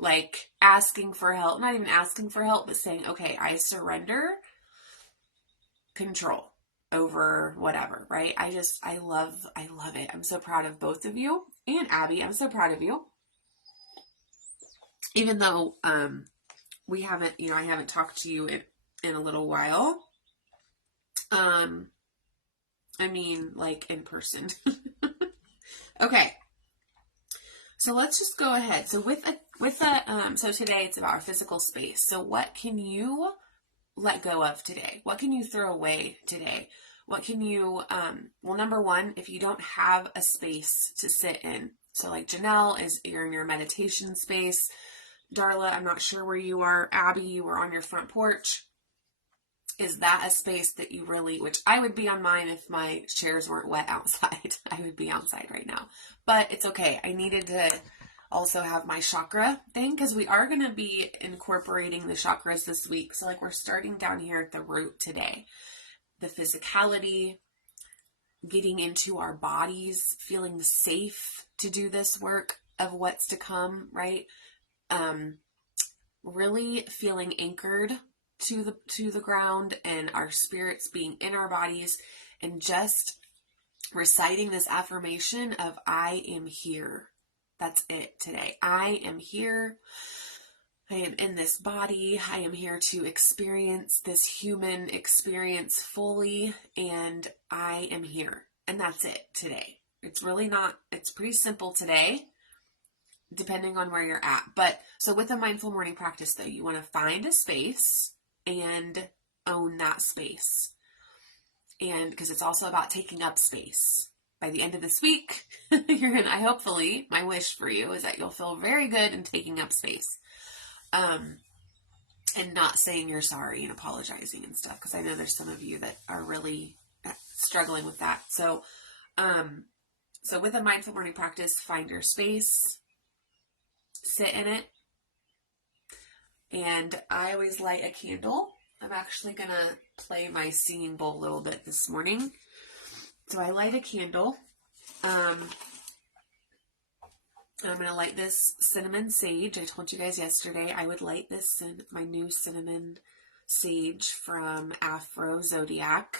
like asking for help, not even asking for help, but saying, okay, I surrender control over whatever, right? I love it. I'm so proud of both of you. And Abby, I'm so proud of you. Even though we haven't, I haven't talked to you in a little while. I mean, like in person. Okay. So let's just go ahead. So so today it's about our physical space. So what can you let go of today? What can you throw away today? What can you, well, number one, if you don't have a space to sit in, so like Janelle you're in your meditation space. Darla, I'm not sure where you are. Abby, you were on your front porch. Is that a space that you really, which I would be on mine if my chairs weren't wet outside. I would be outside right now, but it's okay. I needed to also have my chakra thing because we are going to be incorporating the chakras this week. So like we're starting down here at the root today, the physicality, getting into our bodies, feeling safe to do this work of what's to come, right? Really feeling anchored to the ground and our spirits being in our bodies and just reciting this affirmation of I am here. That's it today. I am here. I am in this body. I am here to experience this human experience fully, and I am here. And that's it today. It's really not, it's pretty simple today, depending on where you're at. But so with the mindful morning practice though, you want to find a space and own that space. And because it's also about taking up space. By the end of this week, hopefully, my wish for you is that you'll feel very good in taking up space. And not saying you're sorry and apologizing and stuff. Because I know there's some of you that are really struggling with that. So with a mindful morning practice, find your space, sit in it. And I always light a candle. I'm actually going to play my singing bowl a little bit this morning. So I light a candle. I'm going to light this cinnamon sage. I told you guys yesterday I would light this in my new cinnamon sage from Afro Zodiac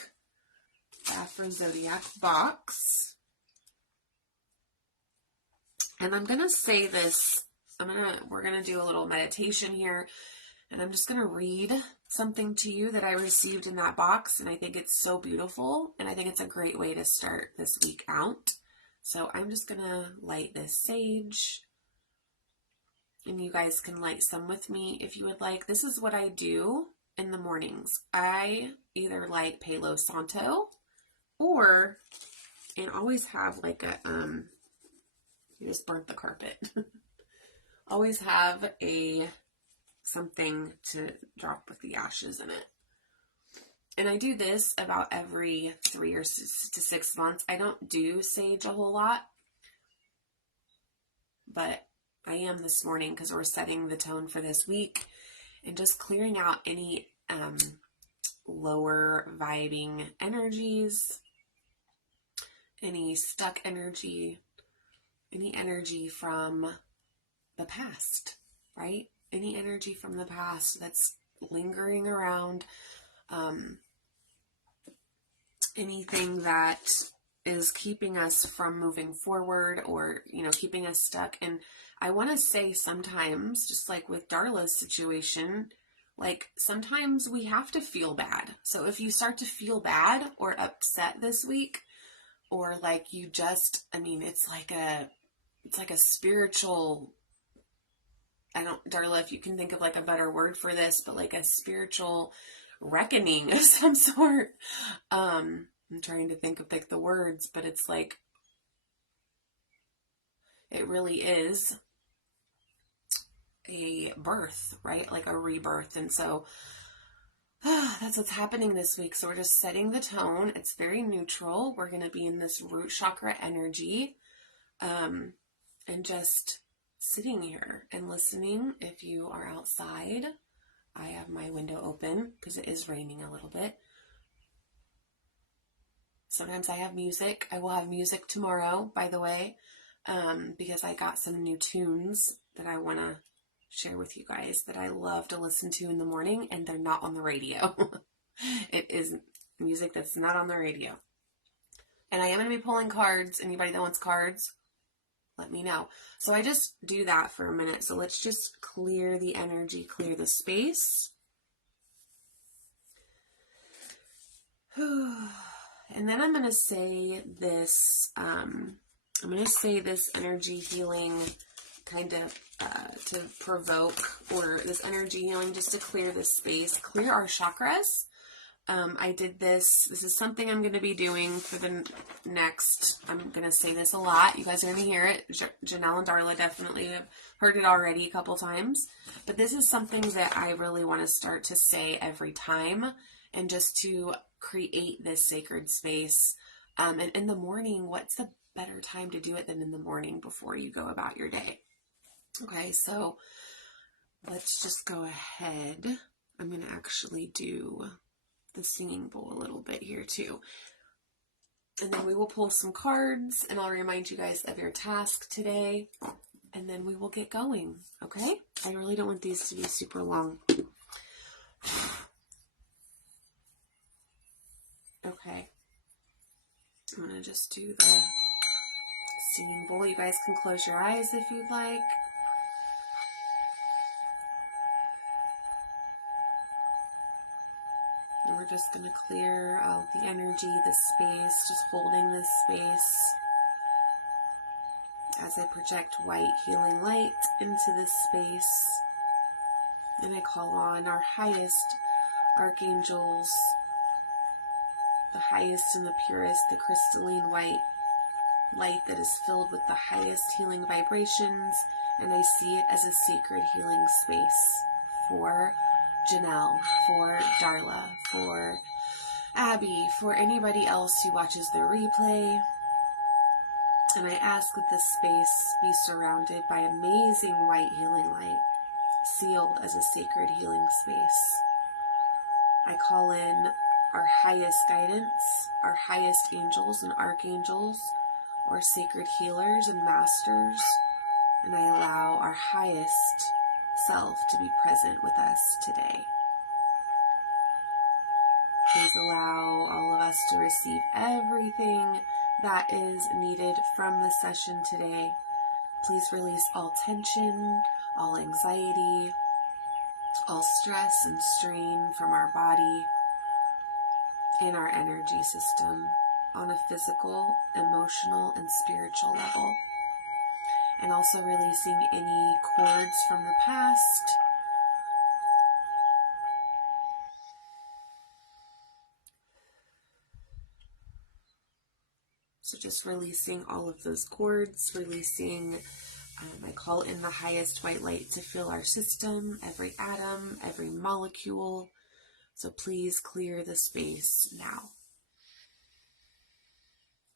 box. And I'm going to say this. We're going to do a little meditation here. And I'm just going to read something to you that I received in that box. And I think it's so beautiful. And I think it's a great way to start this week out. So I'm just going to light this sage. And you guys can light some with me if you would like. This is what I do in the mornings. I either light Palo Santo and always have like a, you just burnt the carpet. Always have something to drop with the ashes in it. And I do this about every 3 to 6 months. I don't do sage a whole lot, but I am this morning because we're setting the tone for this week and just clearing out any lower vibing energies, any stuck energy, any energy from the past, right? Any energy from the past that's lingering around, anything that is keeping us from moving forward or, keeping us stuck. And I want to say sometimes, just like with Darla's situation, like sometimes we have to feel bad. So if you start to feel bad or upset this week, or like you just, it's like a spiritual, Darla, if you can think of like a better word for this, but like a spiritual reckoning of some sort. I'm trying to think of like the words, but it's like, it really is a birth, right? Like a rebirth. And so that's what's happening this week. So we're just setting the tone. It's very neutral. We're going to be in this root chakra energy, and just sitting here and listening. If you are outside, I have my window open because it is raining a little bit. Sometimes I have music. I will have music tomorrow, by the way, because I got some new tunes that I want to share with you guys that I love to listen to in the morning, and they're not on the radio. It is music that's not on the radio. And I am going to be pulling cards. Anybody that wants cards, let me know. So I just do that for a minute. So let's just clear the energy, clear the space. And then I'm going to say this, energy healing kind of to provoke, or this energy healing just to clear this space, clear our chakras. I did this. This is something I'm going to be doing for the next, I'm going to say this a lot. You guys are going to hear it. Janelle and Darla definitely have heard it already a couple times. But this is something that I really want to start to say every time, and just to create this sacred space. And in the morning, what's the better time to do it than in the morning before you go about your day? Okay, so let's just go ahead. I'm going to actually do the singing bowl a little bit here too. And then we will pull some cards, and I'll remind you guys of your task today, and then we will get going, okay? I really don't want these to be super long. Okay. I'm going to just do the singing bowl. You guys can close your eyes if you'd like. And we're just going to clear out the energy, the space, just holding this space as I project white healing light into this space. And I call on our highest archangels, the highest and the purest, the crystalline white light that is filled with the highest healing vibrations, and I see it as a sacred healing space for Janelle, for Darla, for Abby, for anybody else who watches the replay. And I ask that this space be surrounded by amazing white healing light, sealed as a sacred healing space. I call in our highest guidance, our highest angels and archangels, or sacred healers and masters, and I allow our highest self to be present with us today. Please allow all of us to receive everything that is needed from the session today. Please release all tension, all anxiety, all stress and strain from our body and our energy system on a physical, emotional, and spiritual level. And also releasing any cords from the past. So just releasing all of those cords, releasing, I call in the highest white light to fill our system, every atom, every molecule. So please clear the space now.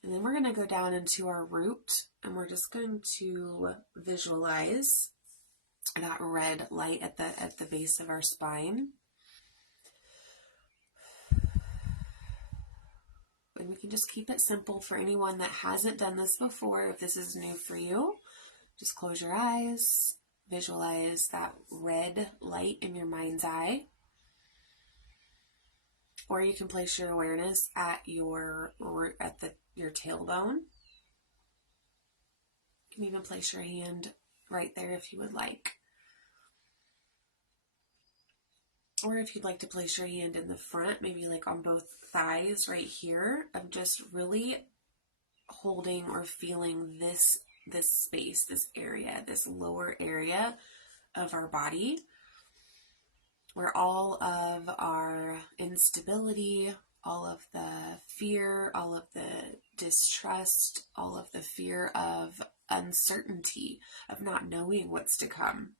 And then we're going to go down into our root, and we're just going to visualize that red light at the base of our spine. And we can just keep it simple for anyone that hasn't done this before. If this is new for you, just close your eyes, visualize that red light in your mind's eye. Or you can place your awareness at your tailbone. You can even place your hand right there if you would like. Or if you'd like to place your hand in the front, maybe like on both thighs right here, of just really holding or feeling this space, this area, this lower area of our body, where all of our instability, all of the fear, all of the distrust, all of the fear of uncertainty, of not knowing what's to come.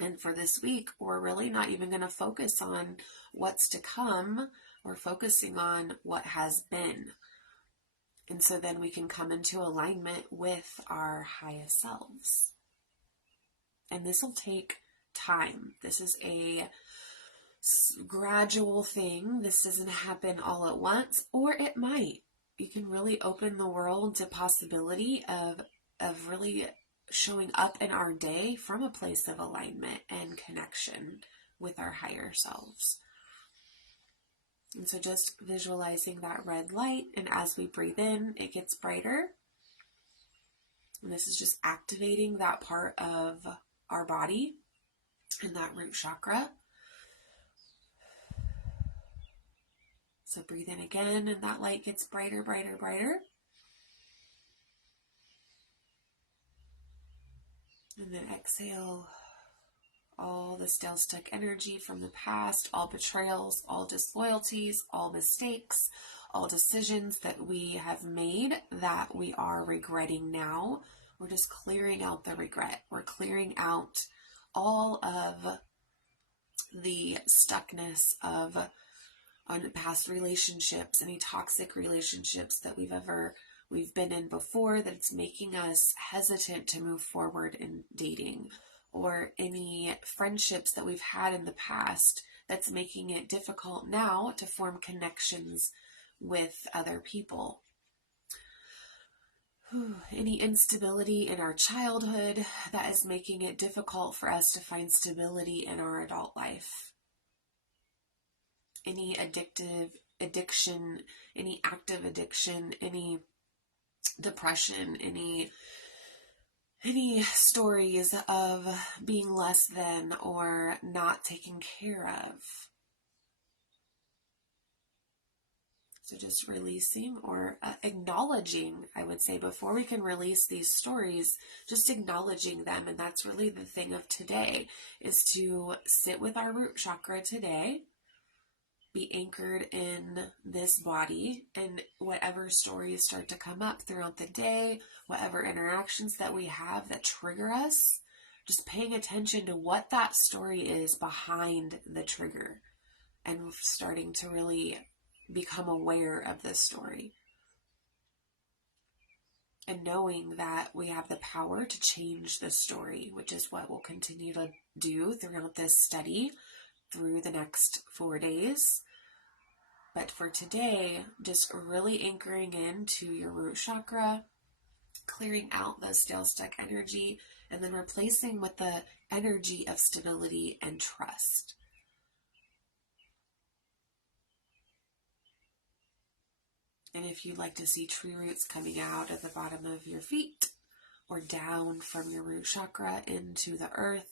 And for this week, we're really not even going to focus on what's to come. We're focusing on what has been. And so then we can come into alignment with our highest selves. And this will take time. This is a gradual thing. This doesn't happen all at once, or it might. You can really open the world to possibility of really showing up in our day from a place of alignment and connection with our higher selves. And so just visualizing that red light, and as we breathe in, it gets brighter. And this is just activating that part of our body and that root chakra. So breathe in again, and that light gets brighter, brighter, brighter. And then exhale all the still stuck energy from the past, all betrayals, all disloyalties, all mistakes, all decisions that we have made that we are regretting now. We're just clearing out the regret. We're clearing out all of the stuckness of on past relationships, any toxic relationships that we've been in before, that it's making us hesitant to move forward in dating, or any friendships that we've had in the past that's making it difficult now to form connections with other people. Any instability in our childhood that is making it difficult for us to find stability in our adult life. Any addiction, any active addiction, any depression, any stories of being less than or not taken care of. So just releasing or acknowledging, I would say, before we can release these stories, just acknowledging them. And that's really the thing of today, is to sit with our root chakra today, be anchored in this body, and whatever stories start to come up throughout the day, whatever interactions that we have that trigger us, just paying attention to what that story is behind the trigger, and starting to really become aware of this story. And knowing that we have the power to change the story, which is what we'll continue to do throughout this study through the next 4 days. But for today, just really anchoring into your root chakra, clearing out the stale stuck energy, and then replacing with the energy of stability and trust. And if you'd like to see tree roots coming out at the bottom of your feet, or down from your root chakra into the earth,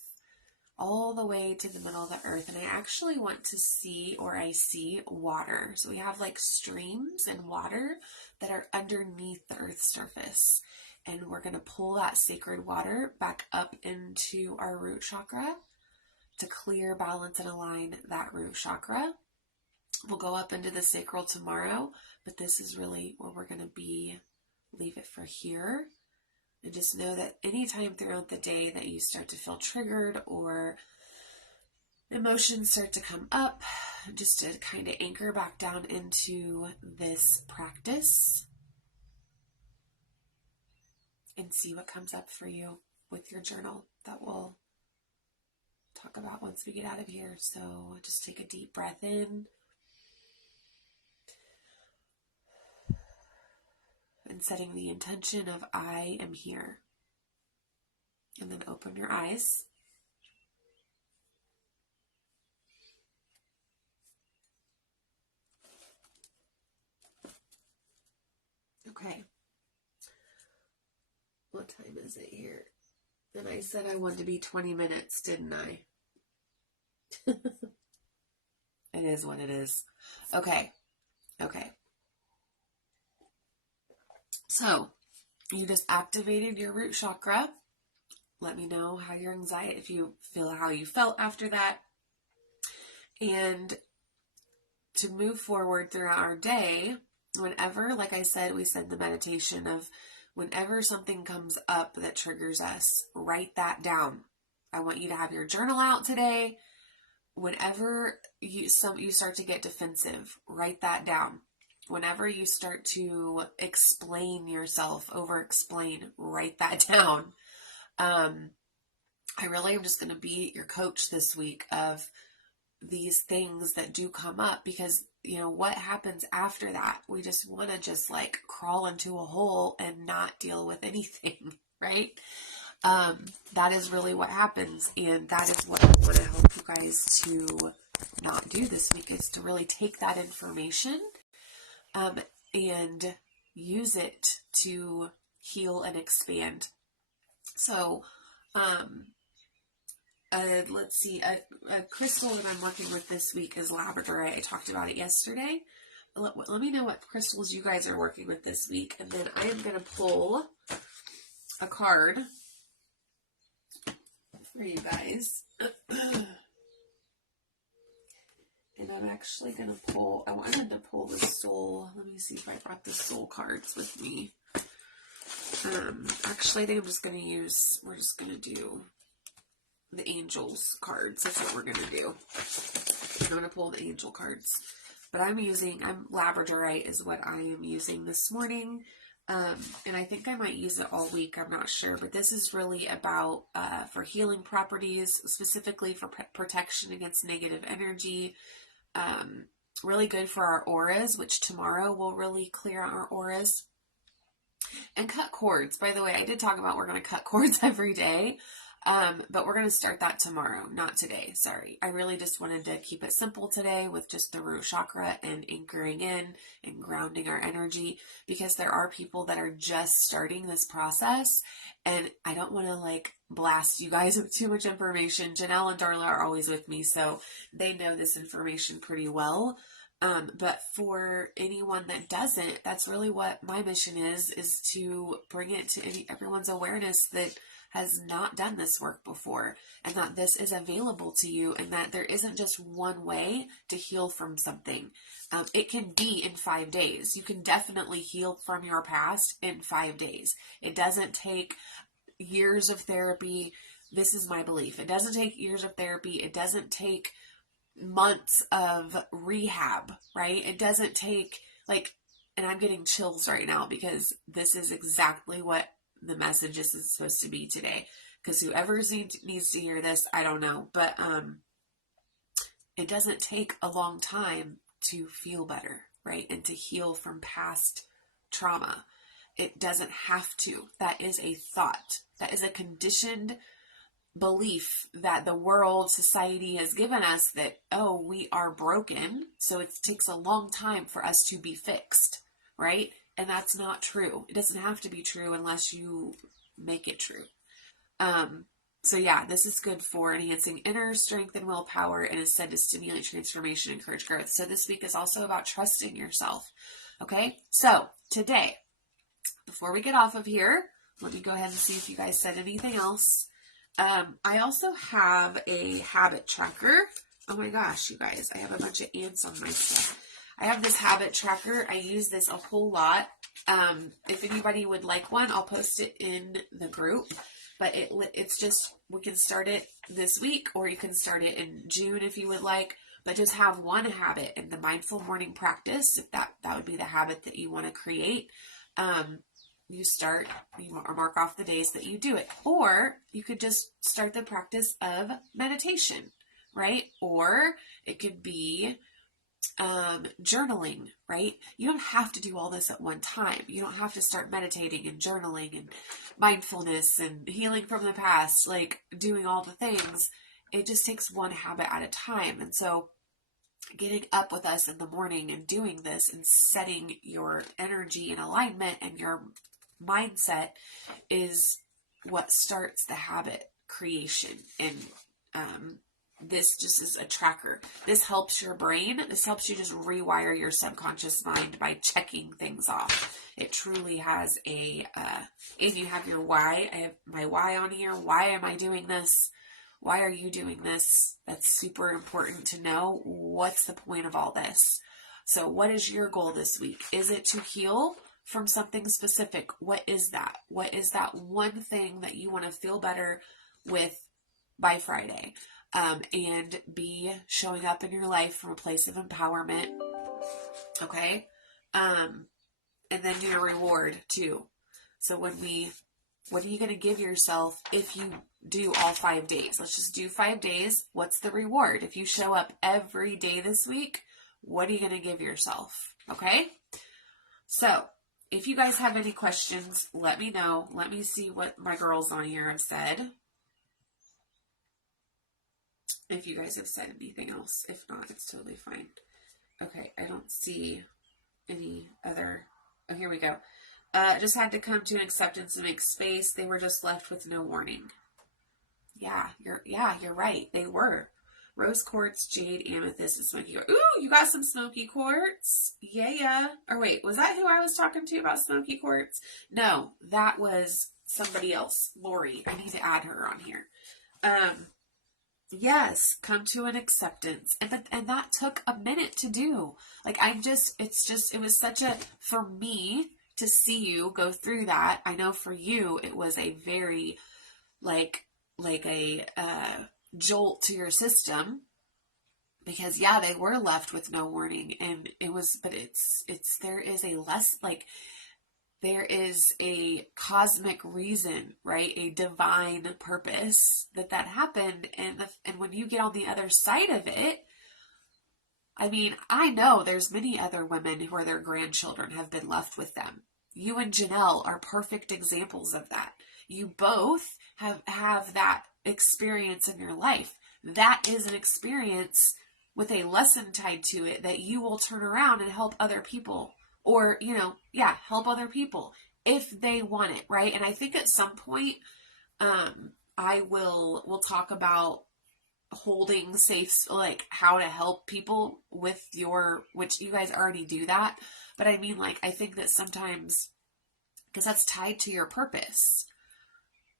all the way to the middle of the earth. And I actually want to see, or I see, water. So we have like streams and water that are underneath the earth's surface. And we're going to pull that sacred water back up into our root chakra to clear, balance, and align that root chakra. We'll go up into the sacral tomorrow, but this is really where we're going to be. Leave it for here. And just know that anytime throughout the day that you start to feel triggered or emotions start to come up, just to kind of anchor back down into this practice and see what comes up for you with your journal that we'll talk about once we get out of here. So just take a deep breath in. And setting the intention of I am here. And then open your eyes. Okay. What time is it here? And I said I wanted to be 20 minutes, didn't I? It is what it is. Okay. So, you just activated your root chakra. Let me know how your anxiety, if you feel how you felt after that. And to move forward throughout our day, whenever, like I said, we said the meditation of whenever something comes up that triggers us, write that down. I want you to have your journal out today. Whenever you start to get defensive, write that down. Whenever you start to explain yourself, over-explain, write that down. I really am just going to be your coach this week of these things that do come up, because, you know, what happens after that? We just want to just like crawl into a hole and not deal with anything, right? That is really what happens. And that is what I want to help you guys to not do this week, is to really take that information, and use it to heal and expand. So, let's see, a crystal that I'm working with this week is labradorite. I talked about it yesterday. Let me know what crystals you guys are working with this week, and then I am going to pull a card for you guys. And I'm actually going to pull, I wanted to pull the soul. Let me see if I brought the soul cards with me. Actually, I think I'm just going to use, we're just going to do the angels cards. That's what we're going to do. I'm going to pull the angel cards. But I'm labradorite is what I am using this morning. And I think I might use it all week. I'm not sure. But this is really about, for healing properties, specifically for protection against negative energy. Really good for our auras, which tomorrow will really clear our auras. And cut cords. By the way, I did talk about we're going to cut cords every day. But we're going to start that tomorrow, not today. Sorry. I really just wanted to keep it simple today with just the root chakra and anchoring in and grounding our energy, because there are people that are just starting this process, and I don't want to blast you guys with too much information. Janelle and Darla are always with me, so they know this information pretty well. But for anyone that doesn't, that's really what my mission is to bring it to everyone's awareness that has not done this work before, and that this is available to you, and that there isn't just one way to heal from something. It can be in 5 days. You can definitely heal from your past in 5 days. It doesn't take years of therapy. This is my belief. It doesn't take years of therapy. It doesn't take months of rehab, right? It doesn't take and I'm getting chills right now because this is exactly what the message is supposed to be today. Because whoever needs to hear this, I don't know, but it doesn't take a long time to feel better, right? And to heal from past trauma. It doesn't have to. That is a thought. That is a conditioned belief that the world, society has given us that, oh, we are broken, so it takes a long time for us to be fixed, right? And that's not true. It doesn't have to be true unless you make it true. So yeah, this is good for enhancing inner strength and willpower, and is said to stimulate transformation and encourage growth. So this week is also about trusting yourself. Okay, so today, before we get off of here, let me go ahead and see if you guys said anything else. I also have a habit tracker. Oh my gosh, you guys, I have a bunch of ants on my stuff. I have this habit tracker. I use this a whole lot. If anybody would like one, I'll post it in the group. But it's just, we can start it this week, or you can start it in June if you would like. But just have one habit in the mindful morning practice, if that would be the habit that you want to create. You mark off the days that you do it. Or you could just start the practice of meditation, right? Or it could be journaling, right? You don't have to do all this at one time. You don't have to start meditating and journaling and mindfulness and healing from the past, doing all the things. It just takes one habit at a time. And so getting up with us in the morning and doing this and setting your energy in alignment and your mindset is what starts the habit creation. And this just is a tracker. This helps your brain. This helps you just rewire your subconscious mind by checking things off. It truly has and you have your why. I have my why on here. Why am I doing this? Why are you doing this? That's super important to know. What's the point of all this? So what is your goal this week? Is it to heal from something specific? What is that? What is that one thing that you want to feel better with by Friday? And be showing up in your life from a place of empowerment. Okay. And then your reward too. So what are you going to give yourself if you do all 5 days? Let's just do 5 days. What's the reward? If you show up every day this week, what are you going to give yourself? Okay. So if you guys have any questions, let me know. Let me see what my girls on here have said. If you guys have said anything else. If not, it's totally fine. Okay, I don't see any other. Oh, here we go. Just had to come to an acceptance and make space. They were just left with no warning. Yeah, you're right. They were. Rose quartz, jade, amethyst, and smoky quartz. Ooh, you got some smoky quartz. Yeah. Or wait, was that who I was talking to about smoky quartz? No, that was somebody else. Lori. I need to add her on here. Yes, come to an acceptance. And that took a minute to do. Like, it was such a, for me to see you go through that. I know for you, it was a very, like a jolt to your system, because they were left with no warning, and there is a cosmic reason, right? A divine purpose that happened. And when you get on the other side of it, I mean, I know there's many other women who their grandchildren have been left with them. You and Janelle are perfect examples of that. You both have that experience in your life. That is an experience with a lesson tied to it that you will turn around and help other people, or, help other people if they want it, right? And I think at some point, we'll talk about holding safe, like how to help people with which you guys already do that. But I mean, like, I think that sometimes, because that's tied to your purpose,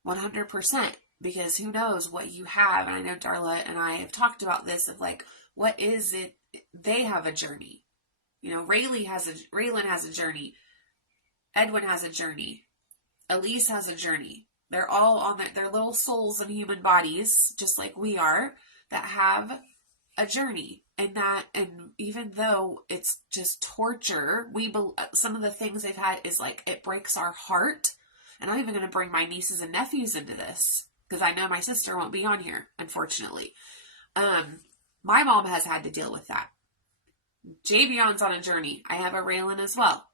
100%, because who knows what you have. And I know Darla and I have talked about this of like, what is it? They have a journey. Raylan has a journey. Edwin has a journey. Elise has a journey. They're all on their little souls and human bodies, just like we are, that have a journey. And even though it's just torture, some of the things they've had is like, it breaks our heart. And I'm even going to bring my nieces and nephews into this, because I know my sister won't be on here, unfortunately. My mom has had to deal with that. Javion's on a journey. I have a Raylan as well.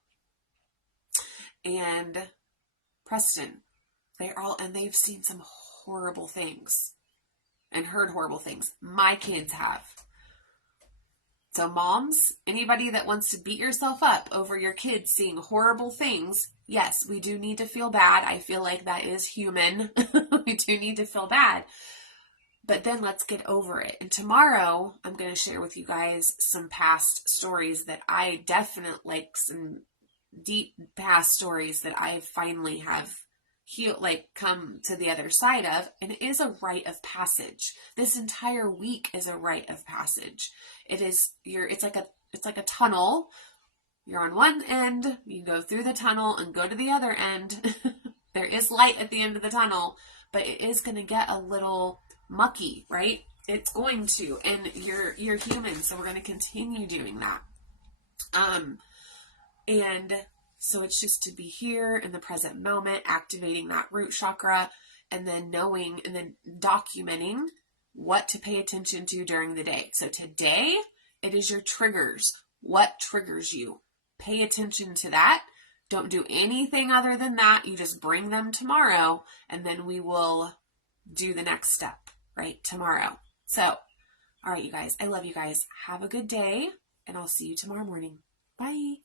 And Preston. They've seen some horrible things and heard horrible things. My kids have. So moms, anybody that wants to beat yourself up over your kids seeing horrible things, yes, we do need to feel bad. I feel like that is human. We do need to feel bad. But then let's get over it. And tomorrow, I'm going to share with you guys some past stories that I definitely, some deep past stories that I finally have come to the other side of. And it is a rite of passage. This entire week is a rite of passage. It's like a tunnel. You're on one end, you go through the tunnel and go to the other end. There is light at the end of the tunnel, but it is going to get a little mucky, right? It's going to, and you're human, so we're going to continue doing that. And so it's just to be here in the present moment, activating that root chakra, and then knowing and then documenting what to pay attention to during the day. So today, it is your triggers. What triggers you? Pay attention to that. Don't do anything other than that. You just bring them tomorrow, and then we will do the next step, right? Tomorrow. So, all right, you guys, I love you guys. Have a good day, and I'll see you tomorrow morning. Bye.